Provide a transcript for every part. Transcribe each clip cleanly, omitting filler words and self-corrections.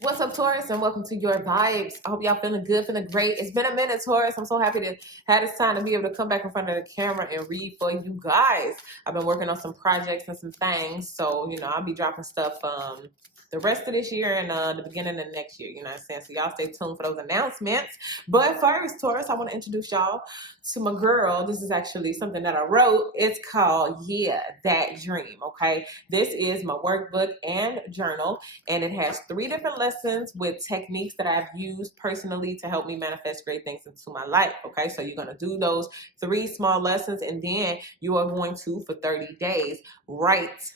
What's up, Taurus, and welcome to your vibes. I hope y'all feeling good, feeling great. It's been a minute, Taurus. I'm so happy to have this time to be able to come back in front of the camera and read for you guys. I've been working on some projects and some things, so I'll be dropping stuff the rest of this year and the beginning of next year. You know what I'm saying? So y'all stay tuned for those announcements. But first, Taurus, I want to introduce y'all to my girl. This is actually something that I wrote. It's called Yeah, That Dream. Okay, this is my workbook and journal, and it has 3 different lessons with techniques that I've used personally to help me manifest great things into my life. Okay, so you're going to do those 3 small lessons, and then you are going to, for 30 days, write.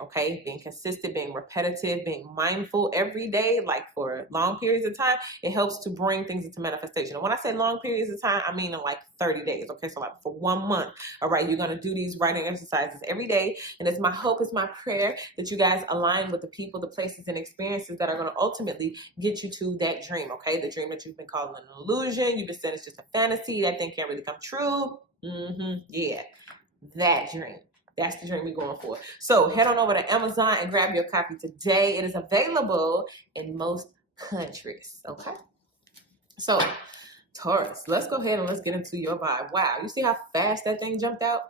Okay, being consistent, being repetitive, being mindful every day, like for long periods of time, it helps to bring things into manifestation. And when I say long periods of time, I mean in like 30 days. Okay, so like for 1 month. All right, you're going to do these writing exercises every day, and it's my hope, it's my prayer that you guys align with the people, the places, and experiences that are going to ultimately get you to that dream. Okay, the dream that you've been calling an illusion, you've been saying it's just a fantasy, that thing can't really come true. Yeah, that dream. That's the dream we're going for. So head on over to Amazon and grab your copy today. It is available in most countries. Okay. So Taurus, let's go ahead and let's get into your vibe. Wow, you see how fast that thing jumped out?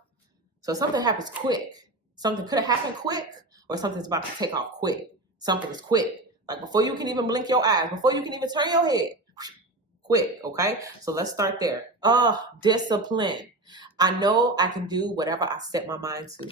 So something happens quick. Something could have happened quick, or something's about to take off quick. Something is quick. Like before you can even blink your eyes, before you can even turn your head. Quick, okay? So let's start there. Discipline. I know I can do whatever I set my mind to.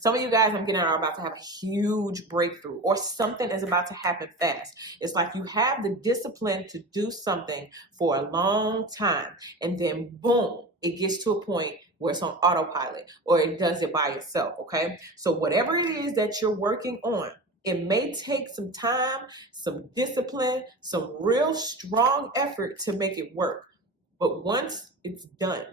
Some of you guys, I'm getting, are about to have a huge breakthrough, or something is about to happen fast. It's like you have the discipline to do something for a long time, and then boom, it gets to a point where it's on autopilot, or it does it by itself, okay? So whatever it is that you're working on, it may take some time, some discipline, some real strong effort to make it work. But once it's done,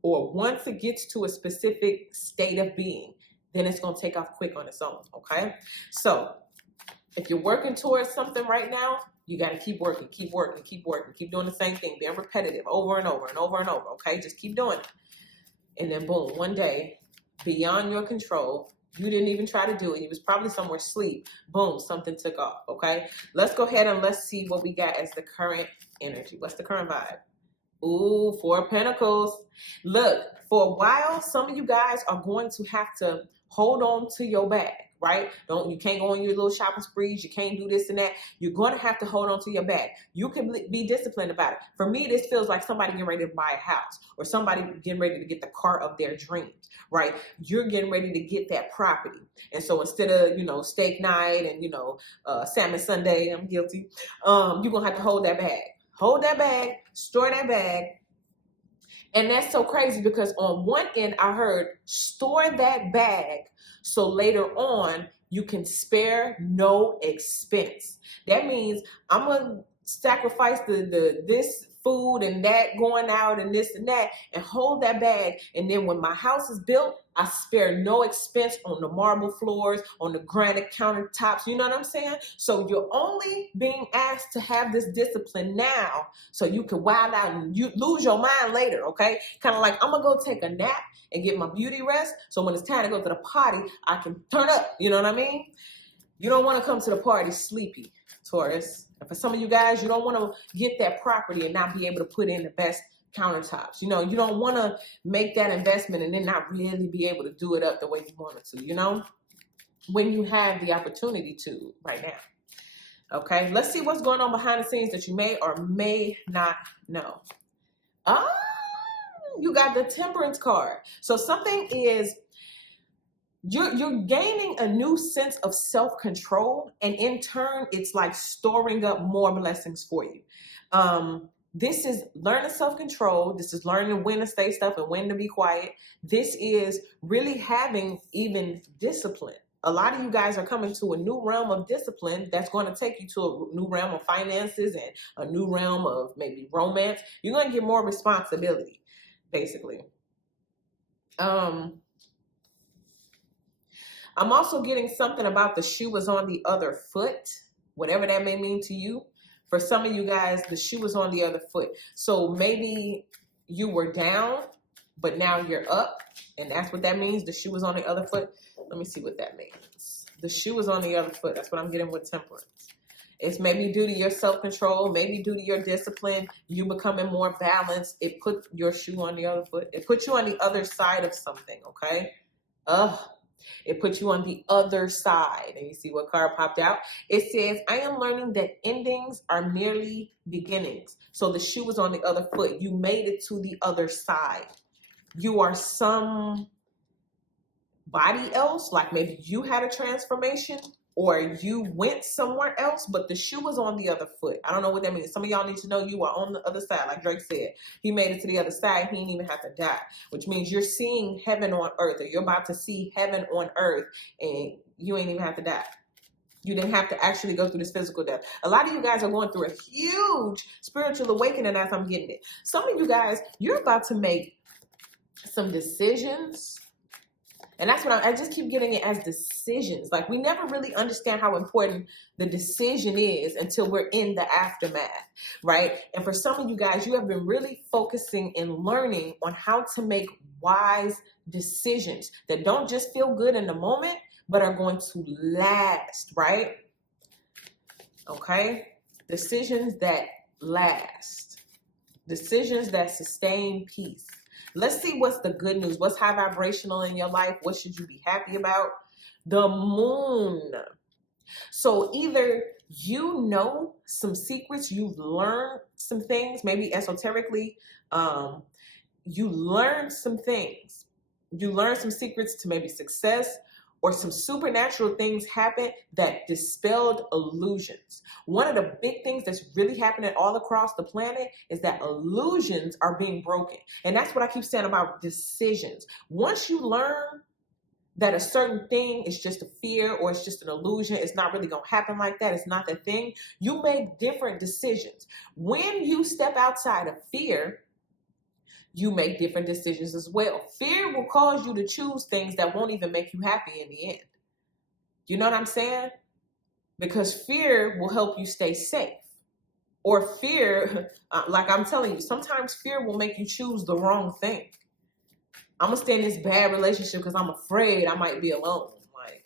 or once it gets to a specific state of being, then it's going to take off quick on its own, okay? So if you're working towards something right now, you got to keep working, keep doing the same thing, being repetitive over and over and over and over, okay? Just keep doing it. And then boom, one day, beyond your control, you didn't even try to do it. You was probably somewhere asleep. Boom, something took off, okay? Let's go ahead and let's see what we got as the current energy. What's the current vibe? Ooh, 4 of Pentacles. Look, for a while, some of you guys are going to have to hold on to your bag, right? You can't go on your little shopping sprees. You can't do this and that. You're going to have to hold on to your bag. You can be disciplined about it. For me, this feels like somebody getting ready to buy a house, or somebody getting ready to get the car of their dreams, right? You're getting ready to get that property. And so instead of, steak night and, salmon Sunday, I'm guilty, you're going to have to hold that bag. Hold that bag, store that bag. And that's so crazy because on one end, I heard store that bag so later on you can spare no expense. That means I'm going to sacrifice this food and that going out and this and that and hold that bag. And then when my house is built, I spare no expense on the marble floors, on the granite countertops. You know what I'm saying? So you're only being asked to have this discipline now so you can wild out and you lose your mind later, okay? Kind of like, I'm going to go take a nap and get my beauty rest. So when it's time to go to the party, I can turn up. You know what I mean? You don't want to come to the party sleepy, Taurus. And for some of you guys, you don't want to get that property and not be able to put in the best countertops. You don't want to make that investment and then not really be able to do it up the way you wanted to, when you have the opportunity to right now. Okay, let's see what's going on behind the scenes that you may or may not know. You got the Temperance card. So something is, you're gaining a new sense of self-control, and in turn, it's like storing up more blessings for you. This is learning self-control. This is learning when to say stuff and when to be quiet. This is really having even discipline. A lot of you guys are coming to a new realm of discipline that's going to take you to a new realm of finances and a new realm of maybe romance. You're going to get more responsibility, basically. I'm also getting something about the shoe is on the other foot, whatever that may mean to you. For some of you guys, the shoe is on the other foot. So maybe you were down, but now you're up, and that's what that means. The shoe is on the other foot. Let me see what that means. The shoe is on the other foot. That's what I'm getting with Temperance. It's maybe due to your self-control, maybe due to your discipline, you becoming more balanced. It put your shoe on the other foot. It puts you on the other side of something, okay? It puts you on the other side. And you see what card popped out? It says, I am learning that endings are merely beginnings. So the shoe is on the other foot. You made it to the other side. You are somebody else, like maybe you had a transformation or you went somewhere else, but the shoe was on the other foot. I don't know what that means. Some of y'all need to know you are on the other side. Like Drake said, he made it to the other side. He didn't even have to die, which means you're seeing heaven on earth, or you're about to see heaven on earth, and you ain't even have to die. You didn't have to actually go through this physical death. A lot of you guys are going through a huge spiritual awakening as I'm getting it. Some of you guys, you're about to make some decisions. And that's what I just keep getting it as decisions. Like, we never really understand how important the decision is until we're in the aftermath, right? And for some of you guys, you have been really focusing and learning on how to make wise decisions that don't just feel good in the moment, but are going to last, right? Okay? Decisions that last. Decisions that sustain peace. Let's see what's the good news. What's high vibrational in your life? What should you be happy about? The moon. So either you know some secrets, you've learned some things, maybe esoterically, you learned some things. You learned some secrets to maybe success, or some supernatural things happen that dispelled illusions. One of the big things that's really happening all across the planet is that illusions are being broken. And that's what I keep saying about decisions. Once you learn that a certain thing is just a fear or it's just an illusion, it's not really going to happen like that, it's not the thing, you make different decisions. When you step outside of fear, you make different decisions as well. Fear will cause you to choose things that won't even make you happy in the end. You know what I'm saying? Because fear will help you stay safe. Or fear, like I'm telling you, sometimes fear will make you choose the wrong thing. I'm going to stay in this bad relationship because I'm afraid I might be alone. Like,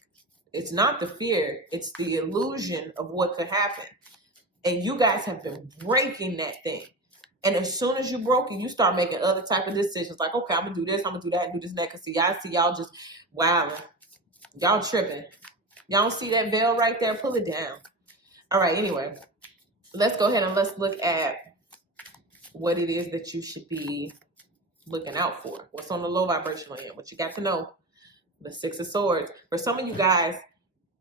it's not the fear, it's the illusion of what could happen. And you guys have been breaking that thing. And as soon as you broke it, you start making other type of decisions. Like, okay, I'm going to do this, I'm going to do that, and do this and that. Because see, y'all just wilding. Y'all tripping. Y'all don't see that veil right there? Pull it down. All right, anyway. Let's go ahead and let's look at what it is that you should be looking out for. What's on the low vibrational end? What you got to know. The Six of Swords. For some of you guys,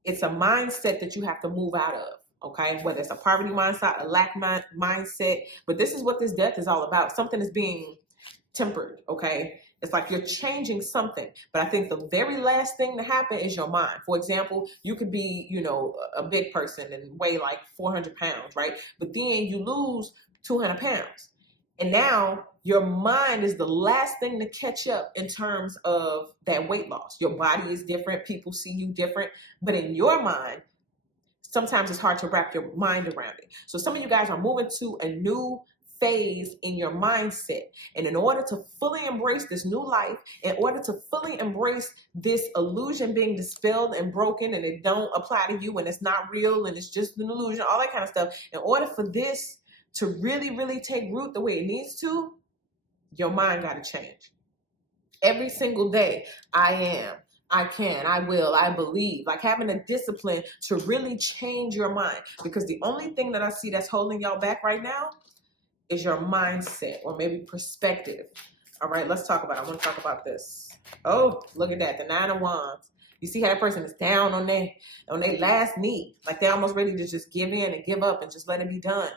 it's a mindset that you have to move out of. Okay, whether it's a poverty mindset, a lack mindset, but this is what this death is all about. Something is being tempered, okay? It's like you're changing something, but I think the very last thing to happen is your mind. For example, you could be, a big person and weigh like 400 pounds, right? But then you lose 200 pounds. And now your mind is the last thing to catch up in terms of that weight loss. Your body is different. People see you different, but in your mind, sometimes it's hard to wrap your mind around it. So some of you guys are moving to a new phase in your mindset. And in order to fully embrace this new life, in order to fully embrace this illusion being dispelled and broken, and it don't apply to you and it's not real and it's just an illusion, all that kind of stuff. In order for this to really, really take root the way it needs to, your mind got to change. Every single day, I am. I can, I will, I believe. Like having a discipline to really change your mind. Because the only thing that I see that's holding y'all back right now is your mindset or maybe perspective. All right, let's talk about it. I want to talk about this. Oh, look at that, the Nine of Wands. You see how that person is down on their last knee. Like they're almost ready to just give in and give up and just let it be done.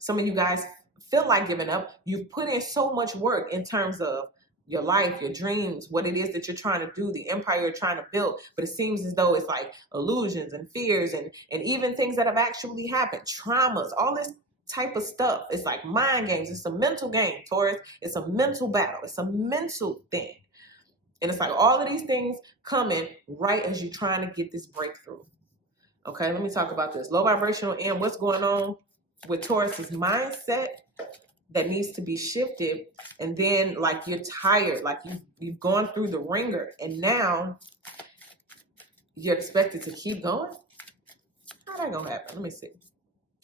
Some of you guys feel like giving up. You put in so much work in terms of your life, your dreams, what it is that you're trying to do, the empire you're trying to build. But it seems as though it's like illusions and fears and even things that have actually happened, traumas, all this type of stuff. It's like mind games. It's a mental game, Taurus. It's a mental battle. It's a mental thing. And it's like all of these things coming right as you're trying to get this breakthrough. Okay, let me talk about this. Low vibrational and what's going on with Taurus's mindset that needs to be shifted. And then like you're tired, like you've gone through the ringer and now you're expected to keep going. I that gonna happen? Let me see.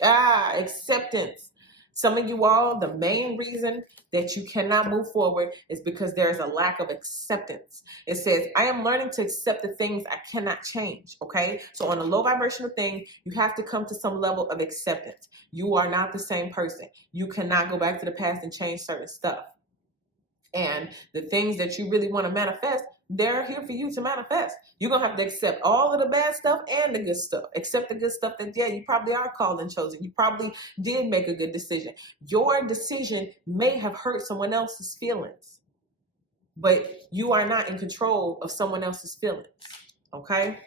Acceptance. Some of you all, the main reason that you cannot move forward is because there is a lack of acceptance. It says, I am learning to accept the things I cannot change, okay? So on a low vibrational thing, you have to come to some level of acceptance. You are not the same person. You cannot go back to the past and change certain stuff. And the things that you really want to manifest, they're here for you to manifest. You're going to have to accept all of the bad stuff and the good stuff. Accept the good stuff that, yeah, you probably are called and chosen. You probably did make a good decision. Your decision may have hurt someone else's feelings, but you are not in control of someone else's feelings, okay?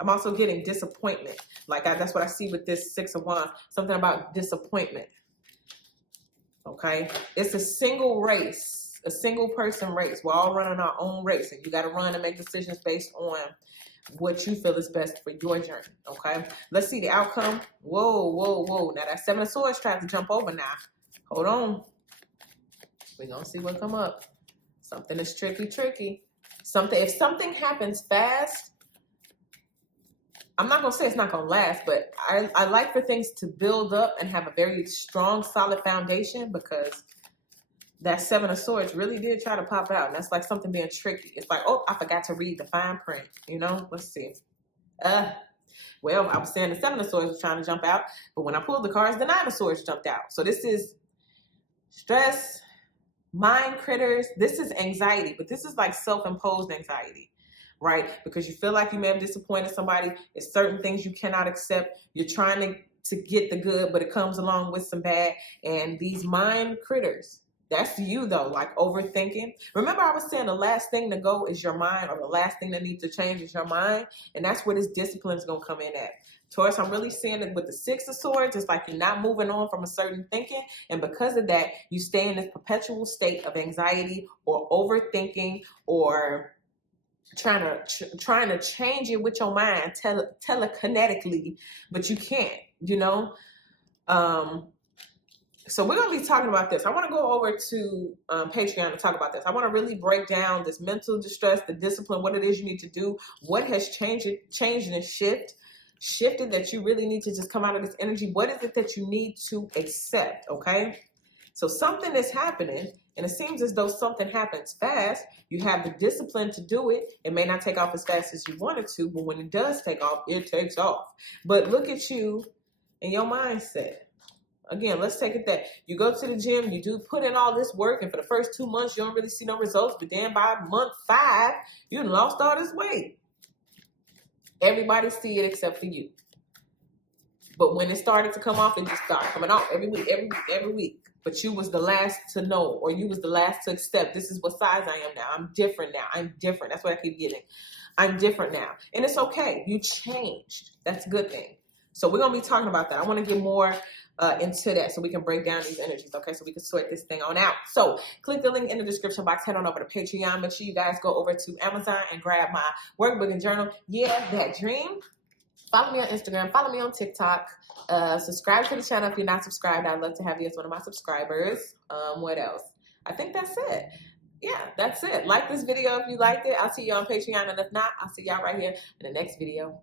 I'm also getting disappointment. That's what I see with this Six of Wands, something about disappointment, okay? It's a single race. A single person race. We're all running our own race, and you got to run and make decisions based on what you feel is best for your journey. Okay, let's see the outcome. Whoa. Now that Seven of Swords tried to jump over now. Hold on. We're going to see what come up. Something is tricky. If something happens fast, I'm not going to say it's not going to last, but I like for things to build up and have a very strong, solid foundation, because that Seven of Swords really did try to pop out. And that's like something being tricky. It's like, oh, I forgot to read the fine print. Let's see. Well, I was saying the Seven of Swords was trying to jump out, but when I pulled the cards, the Nine of Swords jumped out. So this is stress, mind critters. This is anxiety, but this is like self-imposed anxiety, right? Because you feel like you may have disappointed somebody. It's certain things you cannot accept. You're trying to get the good, but it comes along with some bad. And these mind critters, that's you though, like overthinking. Remember I was saying the last thing to go is your mind, or the last thing that needs to change is your mind. And that's where this discipline is going to come in at. Taurus, I'm really seeing it with the Six of Swords. It's like you're not moving on from a certain thinking. And because of that, you stay in this perpetual state of anxiety or overthinking, or trying to change it with your mind telekinetically, but you can't, So we're going to be talking about this. I want to go over to Patreon and talk about this. I want to really break down this mental distress, the discipline, what it is you need to do, what has changed and shifted that you really need to just come out of this energy. What is it that you need to accept, okay? So something is happening, and it seems as though something happens fast. You have the discipline to do it. It may not take off as fast as you wanted to, but when it does take off, it takes off. But look at you and your mindset. Again, let's take it that you go to the gym, you do put in all this work, and for the first 2 months, you don't really see no results, but then by month 5, you done lost all this weight. Everybody see it except for you. But when it started to come off, it just started coming off every week. But you was the last to know, or you was the last to accept, this is what size I am now. I'm different now. I'm different. That's what I keep getting. I'm different now. And it's okay. You changed. That's a good thing. So we're going to be talking about that. I want to get more into that so we can break down these energies, okay? So we can sort this thing on out. So click the link in the description box. Head on over to Patreon. Make sure you guys go over to Amazon and grab my workbook and journal. Yeah, that dream. Follow me on Instagram. Follow me on TikTok. Subscribe to the channel if you're not subscribed. I'd love to have you as one of my subscribers. What else? I think that's it. Yeah, that's it. Like this video if you liked it. I'll see you on Patreon. And if not, I'll see y'all right here in the next video.